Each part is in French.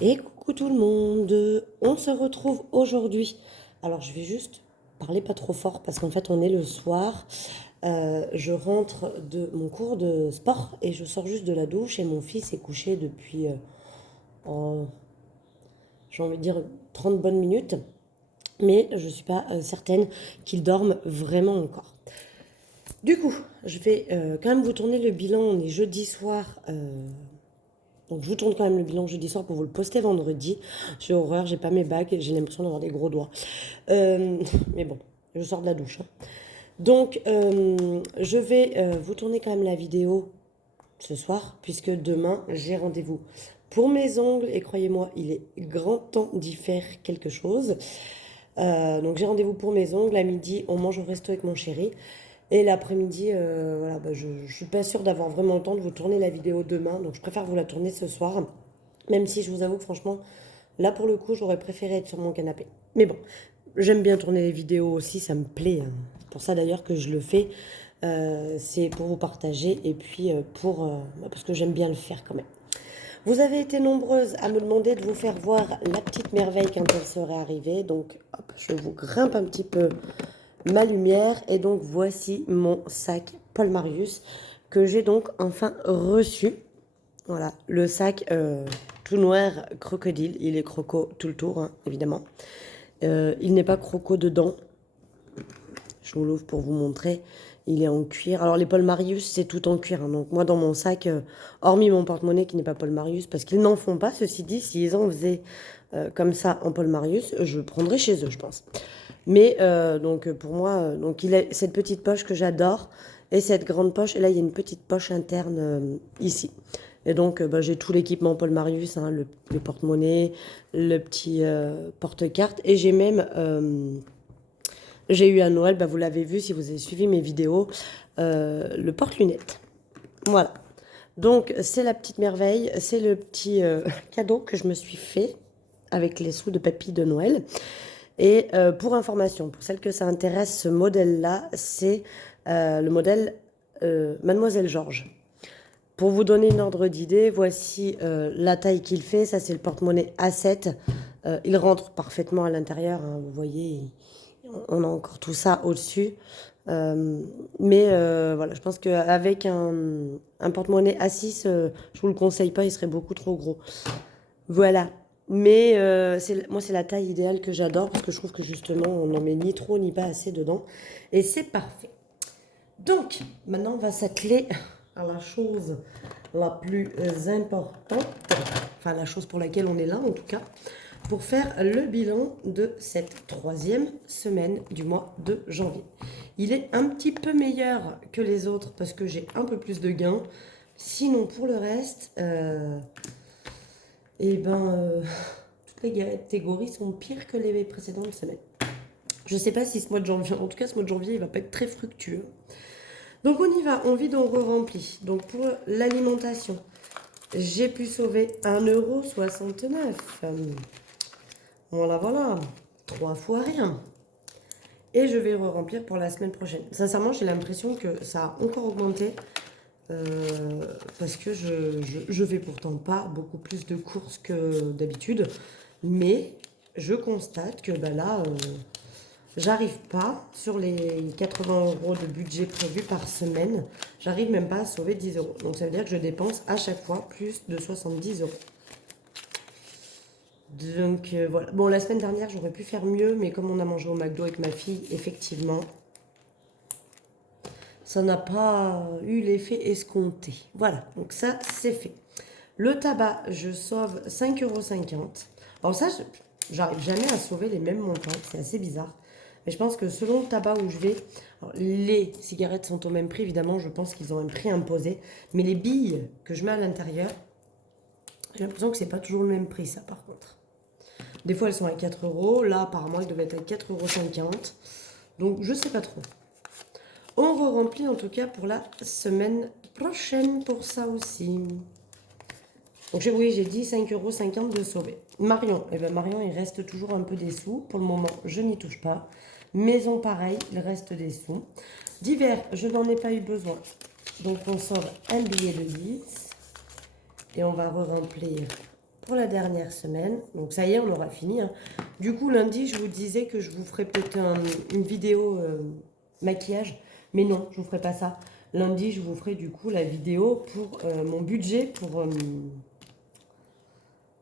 Et coucou tout le monde, on se retrouve aujourd'hui. Alors je vais juste parler pas trop fort parce qu'en fait on est le soir. Je rentre de mon cours de sport et je sors juste de la douche et mon fils est couché depuis, oh, j'ai envie de dire 30 bonnes minutes. Mais je ne suis pas certaine qu'il dorme vraiment encore. Du coup, je vais quand même vous tourner le bilan. On est jeudi soir. Donc je vous tourne quand même le bilan jeudi soir pour vous le poster vendredi. J'ai horreur, j'ai pas mes bagues, j'ai l'impression d'avoir des gros doigts. Mais bon, je sors de la douche, hein. Donc je vais vous tourner quand même la vidéo ce soir, puisque demain j'ai rendez-vous pour mes ongles. Et croyez-moi, il est grand temps d'y faire quelque chose. Donc j'ai rendez-vous pour mes ongles. À midi, on mange au resto avec mon chéri. Et l'après-midi, voilà, je ne suis pas sûre d'avoir vraiment le temps de vous tourner la vidéo demain. Donc je préfère vous la tourner ce soir. Même si je vous avoue que franchement, là pour le coup, j'aurais préféré être sur mon canapé. Mais bon, j'aime bien tourner les vidéos aussi, ça me plaît, hein. C'est pour ça d'ailleurs que je le fais. C'est pour vous partager et puis parce que j'aime bien le faire quand même. Vous avez été nombreuses à me demander de vous faire voir la petite merveille quand elle serait arrivée. Donc, hop, je vous grimpe un petit peu ma lumière. Et donc, voici mon sac Paul Marius que j'ai donc enfin reçu. Voilà, le sac tout noir crocodile. Il est croco tout le tour, hein, évidemment. Il n'est pas croco dedans. Je vous l'ouvre pour vous montrer. Il est en cuir. Alors les Paul Marius, c'est tout en cuir, hein. Donc moi, dans mon sac, hormis mon porte-monnaie qui n'est pas Paul Marius, parce qu'ils n'en font pas, ceci dit, s'ils en faisaient comme ça en Paul Marius, je prendrais chez eux, je pense. Mais donc pour moi, donc il a cette petite poche que j'adore et cette grande poche. Et là, il y a une petite poche interne ici. Et donc, j'ai tout l'équipement Paul Marius, hein, le porte-monnaie, le petit porte-carte. Et j'ai même j'ai eu à Noël, vous l'avez vu si vous avez suivi mes vidéos, le porte-lunettes. Voilà. Donc c'est la petite merveille, c'est le petit cadeau que je me suis fait avec les sous de papy de Noël. Et pour information, pour celles que ça intéresse, ce modèle-là, c'est le modèle Mademoiselle Georges. Pour vous donner une ordre d'idée, voici la taille qu'il fait. Ça, c'est le porte-monnaie A7. Il rentre parfaitement à l'intérieur, hein, vous voyez, on a encore tout ça au-dessus. Mais voilà, je pense qu'avec un porte-monnaie A6, je vous le conseille pas, il serait beaucoup trop gros. Voilà. Mais moi, c'est la taille idéale que j'adore parce que je trouve que justement, on n'en met ni trop ni pas assez dedans. Et c'est parfait. Donc, maintenant, on va s'atteler à la chose la plus importante, enfin la chose pour laquelle on est là en tout cas, pour faire le bilan de cette troisième semaine du mois de janvier. Il est un petit peu meilleur que les autres parce que j'ai un peu plus de gains. Sinon, pour le reste, toutes les catégories sont pires que les précédentes semaines. Je ne sais pas si ce mois de janvier, en tout cas ce mois de janvier, il va pas être très fructueux. Donc on y va, on vide, on re-remplit. Donc pour l'alimentation, j'ai pu sauver 1,69 €. Voilà, voilà. 3 fois rien. Et je vais re-remplir pour la semaine prochaine. Sincèrement, j'ai l'impression que ça a encore augmenté. Parce que je fais pourtant pas beaucoup plus de courses que d'habitude. Mais je constate que là, j'arrive pas, sur les 80 € de budget prévu par semaine, j'arrive même pas à sauver 10 €. Donc ça veut dire que je dépense à chaque fois plus de 70 €. Donc voilà. Bon, la semaine dernière, j'aurais pu faire mieux, mais comme on a mangé au McDo avec ma fille, effectivement, ça n'a pas eu l'effet escompté. Voilà, donc ça, c'est fait. Le tabac, je sauve 5,50 €. Alors ça, j'arrive jamais à sauver les mêmes montants, c'est assez bizarre. Mais je pense que selon le tabac où je vais, alors les cigarettes sont au même prix, évidemment, je pense qu'ils ont un prix imposé. Mais les billes que je mets à l'intérieur, j'ai l'impression que c'est pas toujours le même prix, ça, par contre. Des fois, elles sont à 4 €. Là, apparemment, elles devaient être à 4,50 €. Donc, je sais pas trop. On re-remplit en tout cas pour la semaine prochaine pour ça aussi. Donc, oui, j'ai dit 5,50 € de sauver. Marion, Marion, il reste toujours un peu des sous. Pour le moment, je n'y touche pas. Maison, pareil, il reste des sous. Divers, je n'en ai pas eu besoin. Donc, on sort un billet de 10. Et on va re-remplir pour la dernière semaine. Donc ça y est, on aura fini. Hein. Du coup, lundi, je vous disais que je vous ferai peut-être une vidéo maquillage. Mais non, je vous ferai pas ça. Lundi, je vous ferai du coup la vidéo pour mon budget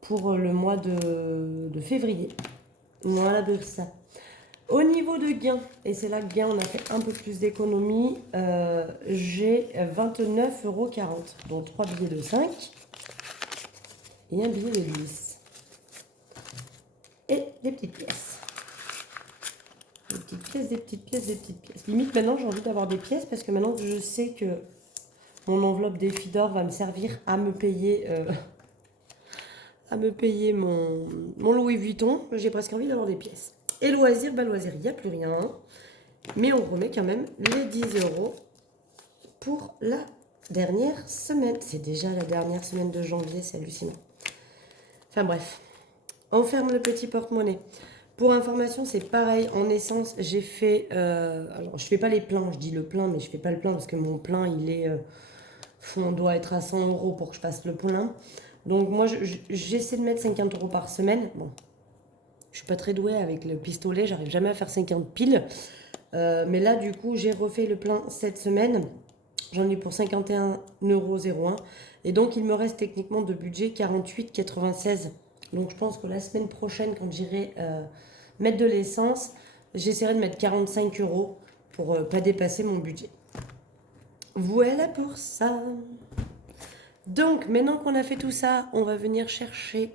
pour le mois de février. Voilà de ça. Au niveau de gain, et c'est là que gain, on a fait un peu plus d'économie, j'ai 29,40 €, donc 3 billets de 5 et un billet de 10. Et des petites pièces. Des petites pièces, des petites pièces, des petites pièces. Limite, maintenant, j'ai envie d'avoir des pièces parce que maintenant, je sais que mon enveloppe Défi d'or va me servir à me payer, mon Louis Vuitton. J'ai presque envie d'avoir des pièces. Et loisirs, bah loisirs, il n'y a plus rien. Mais on remet quand même les 10 € pour la dernière semaine. C'est déjà la dernière semaine de janvier, c'est hallucinant. Enfin bref, on ferme le petit porte-monnaie. Pour information, c'est pareil. En essence, j'ai fait... alors, je fais pas les pleins, je dis le plein, mais je fais pas le plein parce que mon plein, il est... on doit être à 100 € pour que je fasse le plein. Donc moi, j'essaie de mettre 50 € par semaine. Bon, je suis pas très douée avec le pistolet, j'arrive jamais à faire 50 piles. Mais là, du coup, j'ai refait le plein cette semaine. J'en ai pour 51,01 €. Et donc, il me reste techniquement de budget 48,96 €. Donc, je pense que la semaine prochaine, quand j'irai mettre de l'essence, j'essaierai de mettre 45 € pour pas dépasser mon budget. Voilà pour ça. Donc, maintenant qu'on a fait tout ça, on va venir chercher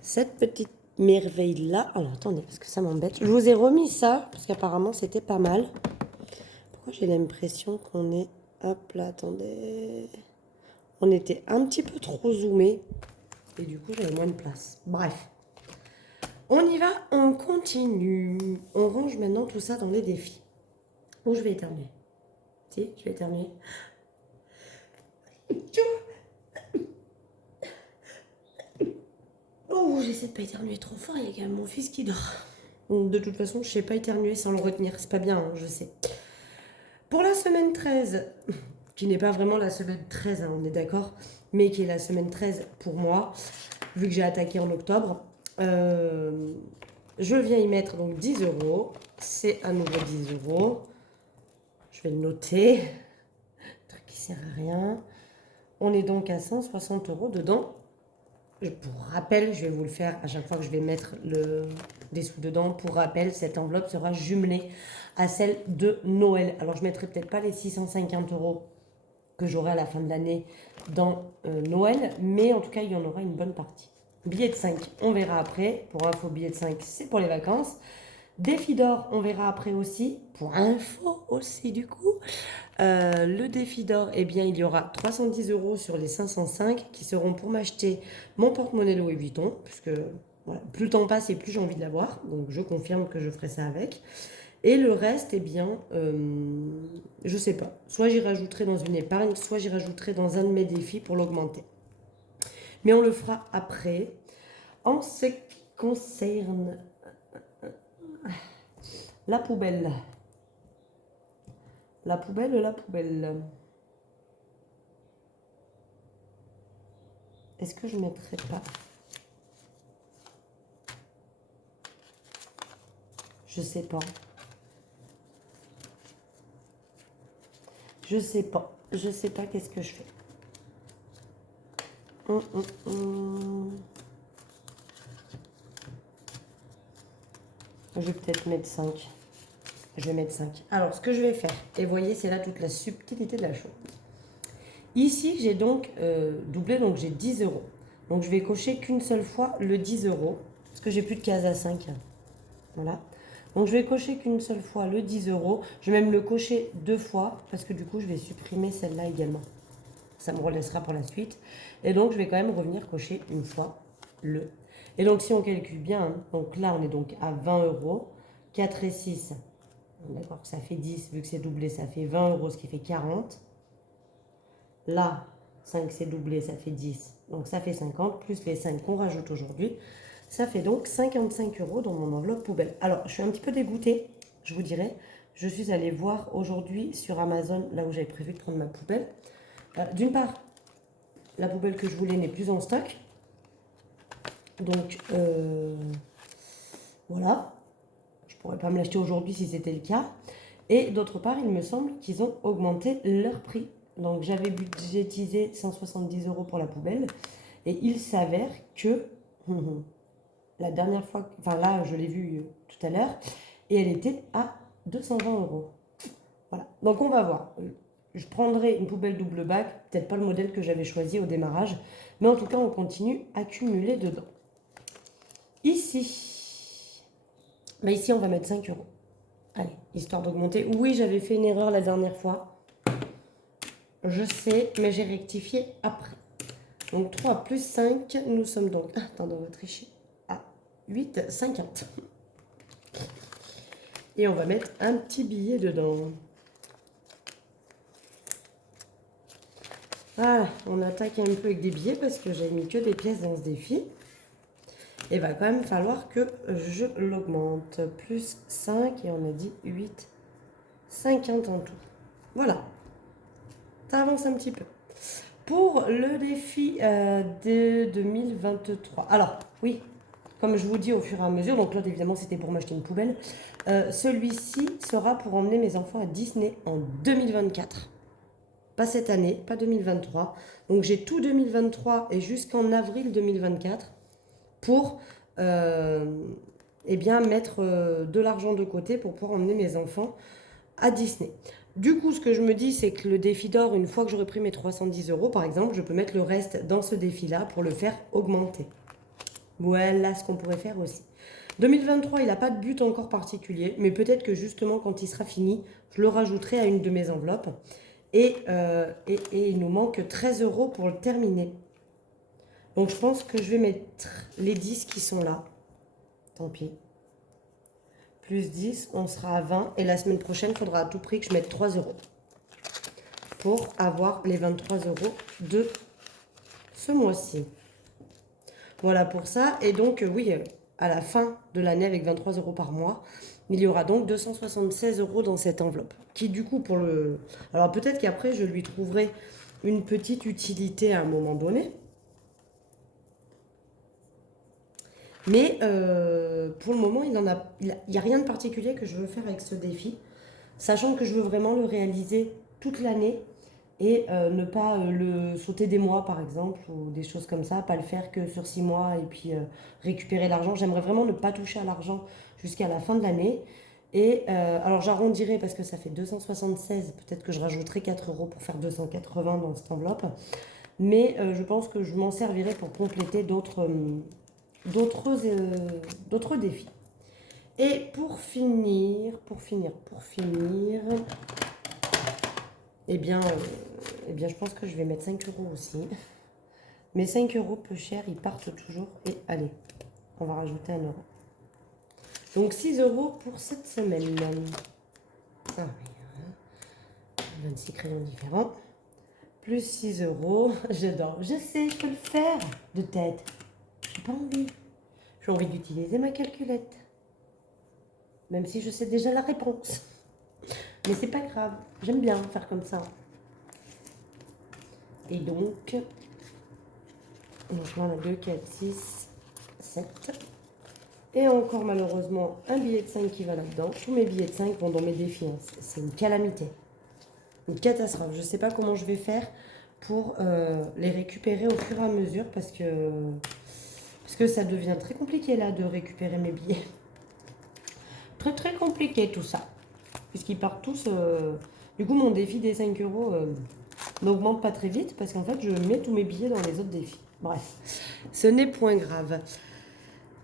cette petite merveille-là. Alors, attendez, parce que ça m'embête. Je vous ai remis ça, parce qu'apparemment, c'était pas mal. Pourquoi j'ai l'impression qu'on est... Hop là, attendez. On était un petit peu trop zoomé. Et du coup, j'avais moins de place. Bref. On y va, on continue. On range maintenant tout ça dans les défis. Où je vais éternuer. Si, je vais éternuer. Oh, j'essaie de pas éternuer trop fort. Il y a quand même mon fils qui dort. De toute façon, je sais pas éternuer sans le retenir. C'est pas bien, hein, je sais. Pour la semaine 13, qui n'est pas vraiment la semaine 13, hein, on est d'accord, mais qui est la semaine 13 pour moi, vu que j'ai attaqué en octobre, je viens y mettre donc 10 €. C'est à nouveau 10 €. Je vais le noter. Truc qui sert à rien. On est donc à 160 € dedans. Pour rappel, je vais vous le faire à chaque fois que je vais mettre des sous dedans. Pour rappel, cette enveloppe sera jumelée à celle de Noël. Alors, je ne mettrai peut-être pas les 650 € que j'aurai à la fin de l'année dans Noël, mais en tout cas, il y en aura une bonne partie. Billet de 5, on verra après. Pour info, billet de 5, c'est pour les vacances. Défi d'or, on verra après aussi. Pour info aussi, du coup. Le défi d'or, eh bien, il y aura 310 € sur les 505 qui seront pour m'acheter mon porte-monnaie Louis Vuitton, puisque voilà, plus le temps passe et plus j'ai envie de l'avoir. Donc, je confirme que je ferai ça avec. Et le reste, eh bien, je sais pas. Soit j'y rajouterai dans une épargne, soit j'y rajouterai dans un de mes défis pour l'augmenter. Mais on le fera après. En ce qui concerne la poubelle. La poubelle. Est-ce que je ne mettrais pas... Je sais pas. Je sais pas. Je sais pas qu'est-ce que je fais. Je vais peut-être mettre 5. Je vais mettre 5. Alors, ce que je vais faire, et vous voyez, c'est là toute la subtilité de la chose. Ici, j'ai donc doublé, donc j'ai 10 €. Donc, je vais cocher qu'une seule fois le 10 €, parce que j'ai plus de case à 5. Voilà. Donc, je vais cocher qu'une seule fois le 10 €. Je vais même le cocher 2 fois, parce que du coup, je vais supprimer celle-là également. Ça me relaissera pour la suite. Et donc, je vais quand même revenir cocher une fois le. Et donc, si on calcule bien, hein, donc là, on est donc à 20 €. 4 et 6, d'accord, ça fait 10. Vu que c'est doublé, ça fait 20 €, ce qui fait 40. Là, 5 c'est doublé, ça fait 10. Donc, ça fait 50, plus les 5 qu'on rajoute aujourd'hui. Ça fait donc 55 € dans mon enveloppe poubelle. Alors, je suis un petit peu dégoûtée, je vous dirais. Je suis allée voir aujourd'hui sur Amazon, là où j'avais prévu de prendre ma poubelle. D'une part, la poubelle que je voulais n'est plus en stock. Donc, voilà. Je ne pourrais pas me l'acheter aujourd'hui si c'était le cas. Et d'autre part, il me semble qu'ils ont augmenté leur prix. Donc, j'avais budgétisé 170 € pour la poubelle. Et il s'avère que la dernière fois, enfin là, je l'ai vue tout à l'heure, et elle était à 220 €. Voilà. Donc, on va voir. Je prendrai une poubelle double bac, peut-être pas le modèle que j'avais choisi au démarrage, mais en tout cas, on continue à cumuler dedans. Ici, bah ici, on va mettre 5 €. Allez, histoire d'augmenter. Oui, j'avais fait une erreur la dernière fois. Je sais, mais j'ai rectifié après. Donc 3 plus 5, nous sommes donc... Ah, attendez, on va tricher. À 8,50. Et on va mettre un petit billet dedans. Voilà, on attaque un peu avec des billets parce que j'ai mis que des pièces dans ce défi. Il va quand même falloir que je l'augmente. Plus 5 et on a dit 8,50 en tout. Voilà. Ça avance un petit peu. Pour le défi de 2023. Alors, oui, comme je vous dis au fur et à mesure, donc là, évidemment, c'était pour m'acheter une poubelle. Celui-ci sera pour emmener mes enfants à Disney en 2024. Pas cette année, pas 2023. Donc, j'ai tout 2023 et jusqu'en avril 2024 pour eh bien, mettre de l'argent de côté pour pouvoir emmener mes enfants à Disney. Du coup, ce que je me dis, c'est que le défi d'or, une fois que j'aurai pris mes 310 € par exemple, je peux mettre le reste dans ce défi-là pour le faire augmenter. Voilà ce qu'on pourrait faire aussi. 2023, il n'a pas de but encore particulier, mais peut-être que justement, quand il sera fini, je le rajouterai à une de mes enveloppes. Et il nous manque 13 € pour le terminer. Donc, je pense que je vais mettre les 10 qui sont là. Tant pis. Plus 10, on sera à 20. Et la semaine prochaine, il faudra à tout prix que je mette 3 € pour avoir les 23 € de ce mois-ci. Voilà pour ça. Et donc, oui, à la fin de l'année, avec 23 € par mois, il y aura donc 276 € dans cette enveloppe. Qui, du coup, pour le... Alors, peut-être qu'après, je lui trouverai une petite utilité à un moment donné. Mais pour le moment, il n'y a rien de particulier que je veux faire avec ce défi. Sachant que je veux vraiment le réaliser toute l'année et ne pas le sauter des mois par exemple ou des choses comme ça, pas le faire que sur 6 mois et puis récupérer l'argent. J'aimerais vraiment ne pas toucher à l'argent jusqu'à la fin de l'année. Et alors j'arrondirai parce que ça fait 276, peut-être que je rajouterai 4 € pour faire 280 dans cette enveloppe. Mais je pense que je m'en servirai pour compléter d'autres défis. Et pour finir, eh bien, je pense que je vais mettre 5 € aussi. Mais 5 € peu cher, ils partent toujours. Et allez, on va rajouter 1 €. Donc 6 € pour cette semaine. Ah, 26 crayons différents. Plus 6 €. J'adore. Je sais, je peux le faire de tête. J'ai pas envie. J'ai envie d'utiliser ma calculette. Même si je sais déjà la réponse. Mais c'est pas grave. J'aime bien faire comme ça. Et donc là, on a 2, 4, 6, 7. Et encore malheureusement un billet de 5 qui va là-dedans. Tous mes billets de 5 vont dans mes défis. Hein. C'est une calamité. Une catastrophe. Je ne sais pas comment je vais faire pour les récupérer au fur et à mesure parce que ça devient très compliqué là de récupérer mes billets. Très très compliqué tout ça. Puisqu'ils partent tous... Du coup mon défi des 5 € n'augmente pas très vite parce qu'en fait je mets tous mes billets dans les autres défis. Bref, ce n'est point grave.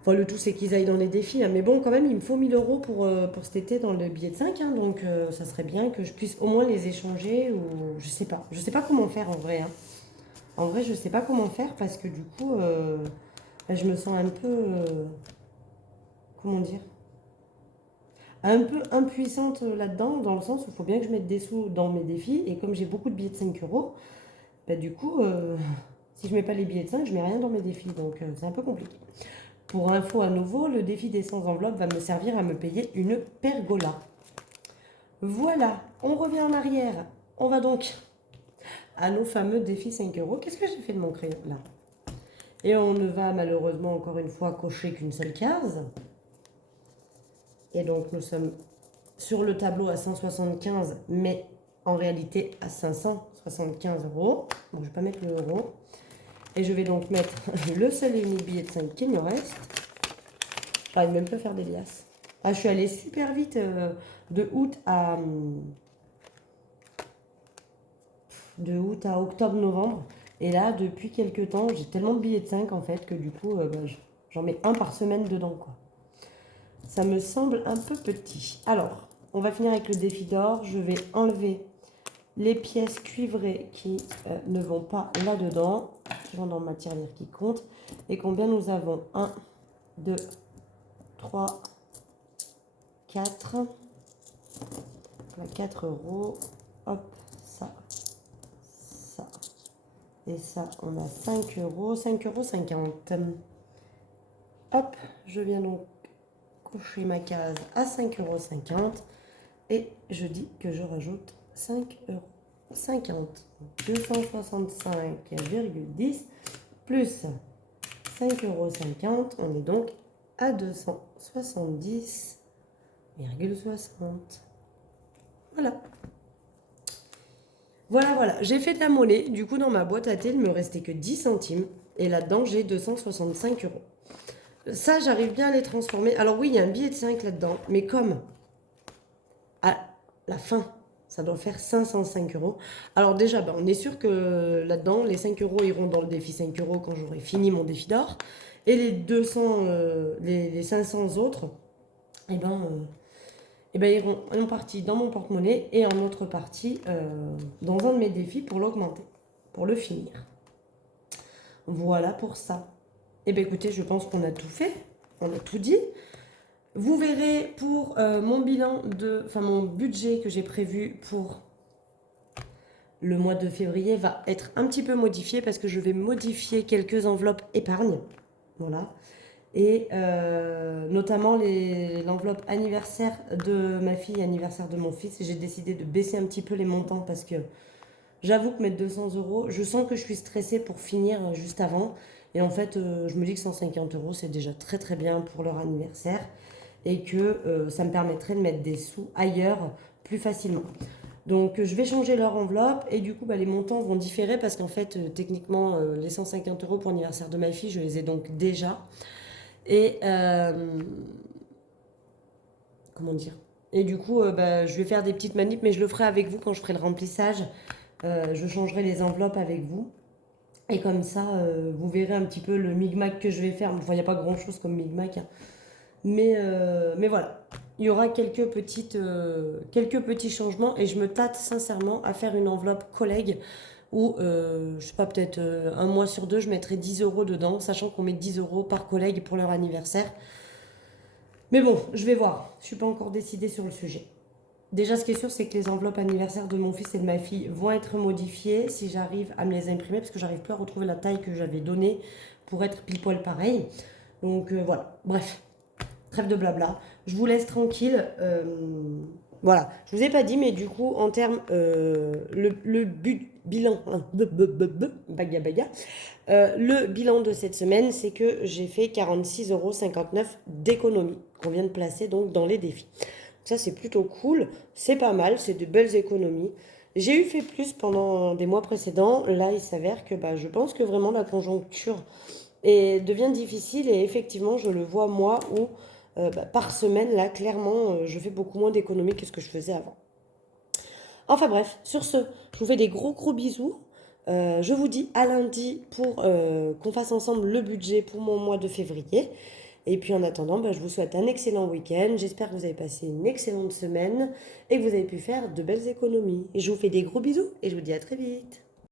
Enfin, le tout c'est qu'ils aillent dans les défis. Hein. Mais bon, quand même, il me faut 1000 € pour cet été dans le billet de 5. Hein. Donc ça serait bien que je puisse au moins les échanger ou je sais pas. Je sais pas comment faire en vrai. Hein. En vrai, je sais pas comment faire parce que du coup, je me sens un peu... comment dire, un peu impuissante là-dedans, dans le sens où il faut bien que je mette des sous dans mes défis. Et comme j'ai beaucoup de billets de 5 €, bah, du coup, si je mets pas les billets de 5, je mets rien dans mes défis. Donc c'est un peu compliqué. Pour info à nouveau, le défi des 100 enveloppes va me servir à me payer une pergola. Voilà, on revient en arrière. On va donc à nos fameux défis 5 €. Qu'est-ce que j'ai fait de mon crayon là? Et on ne va malheureusement encore une fois cocher qu'une seule case. Et donc nous sommes sur le tableau à 175, mais en réalité à 575 euros. Bon, je ne vais pas mettre le euro. Et je vais donc mettre le seul et unique billet de 5 qu'il me reste. J'arrive même pas à faire des liasses. Ah, je suis allée super vite de août à octobre-novembre. Et là, depuis quelques temps, j'ai tellement de billets de 5 en fait que du coup, j'en mets un par semaine dedans, quoi. Ça me semble un peu petit. Alors, on va finir avec le défi d'or. Je vais enlever les pièces cuivrées qui ne vont pas là-dedans, qui vont dans ma tirelire qui compte. Et combien nous avons? 1, 2, 3, 4. Voilà, 4 euros. Hop, ça. Et ça, on a 5 euros. 5,50 €. Hop, je viens donc cocher ma case à 5,50 € et je dis que je rajoute 5,50 €. 265,10 plus 5,50 €, on est donc à 270,60 €. Voilà. Voilà, j'ai fait de la monnaie. Du coup, dans ma boîte à thé, il ne me restait que 10 centimes. Et là-dedans, j'ai 265 euros. Ça, j'arrive bien à les transformer. Alors oui, il y a un billet de 5 là-dedans. Mais comme à la fin, ça doit faire 505 euros. Alors déjà, on est sûr que là-dedans, les 5 euros iront dans le défi 5 euros quand j'aurai fini mon défi d'or. Et les 200, les 500 autres, iront en partie dans mon porte-monnaie et en autre partie dans un de mes défis pour l'augmenter, pour le finir. Voilà pour ça. Écoutez, je pense qu'on a tout fait, on a tout dit. Vous verrez pour mon budget que j'ai prévu pour le mois de février va être un petit peu modifié parce que je vais modifier quelques enveloppes épargne. Voilà. Et notamment l'enveloppe anniversaire de ma fille, anniversaire de mon fils. Et j'ai décidé de baisser un petit peu les montants parce que j'avoue que mettre 200 euros, je sens que je suis stressée pour finir juste avant. Et en fait, je me dis que 150 euros, c'est déjà très très bien pour leur anniversaire. Et que ça me permettrait de mettre des sous ailleurs plus facilement. Donc je vais changer leur enveloppe et du coup les montants vont différer parce qu'en fait techniquement les 150 euros pour l'anniversaire de ma fille, je les ai donc déjà. Et comment dire? Et du coup, je vais faire des petites manips, mais je le ferai avec vous quand je ferai le remplissage. Je changerai les enveloppes avec vous. Et comme ça, vous verrez un petit peu le micmac que je vais faire. Enfin, il n'y a pas grand-chose comme micmac, hein. Mais voilà, il y aura quelques petits changements et je me tâte sincèrement à faire une enveloppe collègue où, je sais pas, peut-être un mois sur deux, je mettrai 10 euros dedans, sachant qu'on met 10 euros par collègue pour leur anniversaire. Mais bon, je vais voir, je suis pas encore décidée sur le sujet. Déjà, ce qui est sûr, c'est que les enveloppes anniversaires de mon fils et de ma fille vont être modifiées si j'arrive à me les imprimer, parce que j'arrive plus à retrouver la taille que j'avais donnée pour être pile poil pareil. Donc voilà, bref. Trêve de blabla. Je vous laisse tranquille. Voilà. Je vous ai pas dit, mais du coup, en termes, bilan, hein, le bilan de cette semaine, c'est que j'ai fait 46,59 € d'économie qu'on vient de placer donc dans les défis. Ça, c'est plutôt cool. C'est pas mal. C'est de belles économies. J'ai eu fait plus pendant des mois précédents. Là, il s'avère que je pense que vraiment la conjoncture devient difficile et effectivement, je le vois moi où par semaine, là, clairement, je fais beaucoup moins d'économies que ce que je faisais avant. Enfin bref, sur ce, je vous fais des gros gros bisous. Je vous dis à lundi pour qu'on fasse ensemble le budget pour mon mois de février. Et puis en attendant, je vous souhaite un excellent week-end. J'espère que vous avez passé une excellente semaine et que vous avez pu faire de belles économies. Et je vous fais des gros bisous et je vous dis à très vite.